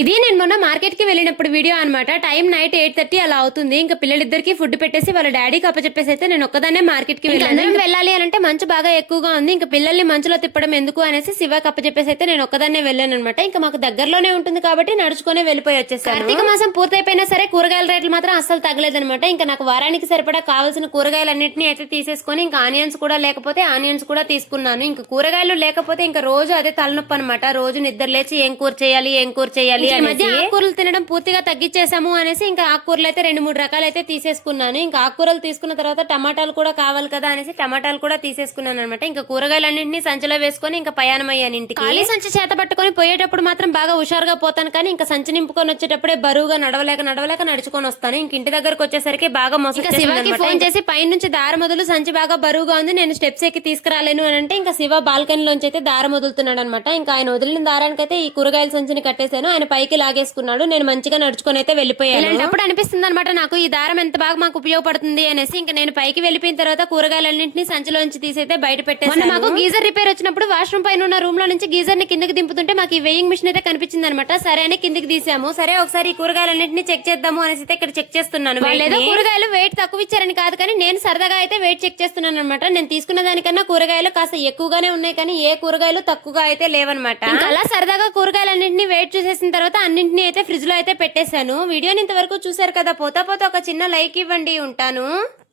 ఇది నేను మొన్న మార్కెట్కి వెళ్ళినప్పుడు వీడియో అన్నమాట. టైం నైట్ ఎయిట్ థర్టీ అలా అవుతుంది. ఇంకా పిల్లలిద్దరికి ఫుడ్ పెట్టేసి వాళ్ళ డాడీకి అప్పచెప్పేసి అయితే నేను ఒక్కదాన్నే మార్కెట్కి వెళ్ళాను. వెళ్ళాలి అని అంటే మంచు బాగా ఎక్కువగా ఉంది. ఇంకా పిల్లల్ని మంచులో తిప్పడం ఎందుకు అనేసి శివకి అప్పచెప్పేసి అయితే నేను ఒక్కదాన్నే వెళ్ళాను అనమాట ఇంకా మాకు దగ్గరలోనే ఉంటుంది కాబట్టి నడుచుకునే వెళ్ళిపోయి వచ్చేసాను. కార్తీక మాసం పూర్తయిపోయినా సరే కూరగాయల రేట్లు మాత్రం అస్సలు తగ్గలేదన్నమాట. ఇంకా నాకు వారానికి సరిపడా కావాల్సిన కూరగాయలన్నింటినీ అయితే తీసేసుకొని ఇంకా ఆనియన్స్ కూడా లేకపోతే ఆనియన్స్ కూడా తీసుకున్నాను. ఇంకా కూరగాయలు లేకపోతే ఇంకా రోజు అదే తలనొప్పి అనమాట రోజు నిద్ర లేచి ఏం కూర చేయాలి ఏం కూర చేయాలి ఈ మధ్య ఆకుకూరలు తినడం పూర్తిగా తగ్గించేసాము అనేసి ఇంకా ఆకుకూరలు అయితే రెండు మూడు రకాలు అయితే తీసేసుకున్నాను. ఇంకా ఆకుకూరలు తీసుకున్న తర్వాత టమాటాలు కూడా కావాలి కదా అనేసి టమాటాలు కూడా తీసేసుకున్నాను అనమాట ఇంకా కూరగాయలన్నింటినీ సంచిలో వేసుకొని ఇంకా ప్రయాణం అయ్యాను ఇంటికి. ఖాళీ సంచి చేత పట్టుకొని పోయేటప్పుడు మాత్రం బాగా హుషారుగా పోతాను కానీ ఇంకా సంచి నింపుకొని వచ్చేటప్పుడే బరువుగా నడవలేక నడవలేక నడుచుకొని వస్తాను. ఇంక ఇంటి దగ్గరకు వచ్చేసరికి బాగా మొసలు శివకి ఫోన్ చేసి పై నుంచి దారం మొదలు సంచి బాగా బరువుగా ఉంది నేను స్టెప్స్ ఎక్కి తీసుకురాలేను అని అంటే ఇంకా శివ బాల్కనీలోంచి అయితే దారం వదులుతున్నాడు అనమాట ఇంకా ఆయన వదిలిన దారానికైతే ఈ కూరగాయల సంచిని కట్టేశాను. ఆయన పైకి లాగేసుకున్నాడు. నేను మంచిగా నడుచుకొని అయితే వెళ్ళిపోయాను. అప్పుడు అనిపిస్తుంది అనమాట నాకు ఈ దారం ఎంత బాగా మాకు ఉపయోగపడుతుంది అనేసి. ఇంకా నేను పైకి వెళ్ళిపోయిన తర్వాత కూరగాయలన్నింటినీ సంచిలోంచి తీసి అయితే బయట పెట్టేసాను మాకు గీజర్ రిపేర్ వచ్చినప్పుడు వాష్రూమ్ పైన ఉన్న రూమ్లో నుంచి గీజర్ని కిందకి దింపుతుంటే మాకు ఈ వెయింగ్ మిషన్ అయితే కనిపించింది అనమాట సరే అని కిందకి తీసాము. సరే ఒకసారి ఈ కూరగాయలన్నింటినీ చెక్ చేద్దాము అనేసి అయితే ఇక్కడ చెక్ చేస్తున్నాను. ఏదో కూరగాయలు వెయిట్ తక్కువ ఇచ్చారని కాదు కానీ నేను సరదాగా అయితే వెయిట్ చెక్ చేస్తున్నాను అనమాట నేను తీసుకున్న దానికన్నా కూరగాయలు కాస్త ఎక్కువగానే ఉన్నాయి కానీ ఏ కూరగాయలు తక్కువగా అయితే లేవన్నమాట. ఇంకా అలా సరదాగా కూరగాయలన్నింటినీ వెయిట్ చూసేసిన తర్వాత అన్నింటినీ అయితే ఫ్రిడ్జ్లో అయితే పెట్టేశాను. వీడియోని ఇంతవరకు చూసారు కదా పోతా పోతా ఒక చిన్న లైక్ ఇవ్వండి ఉంటాను.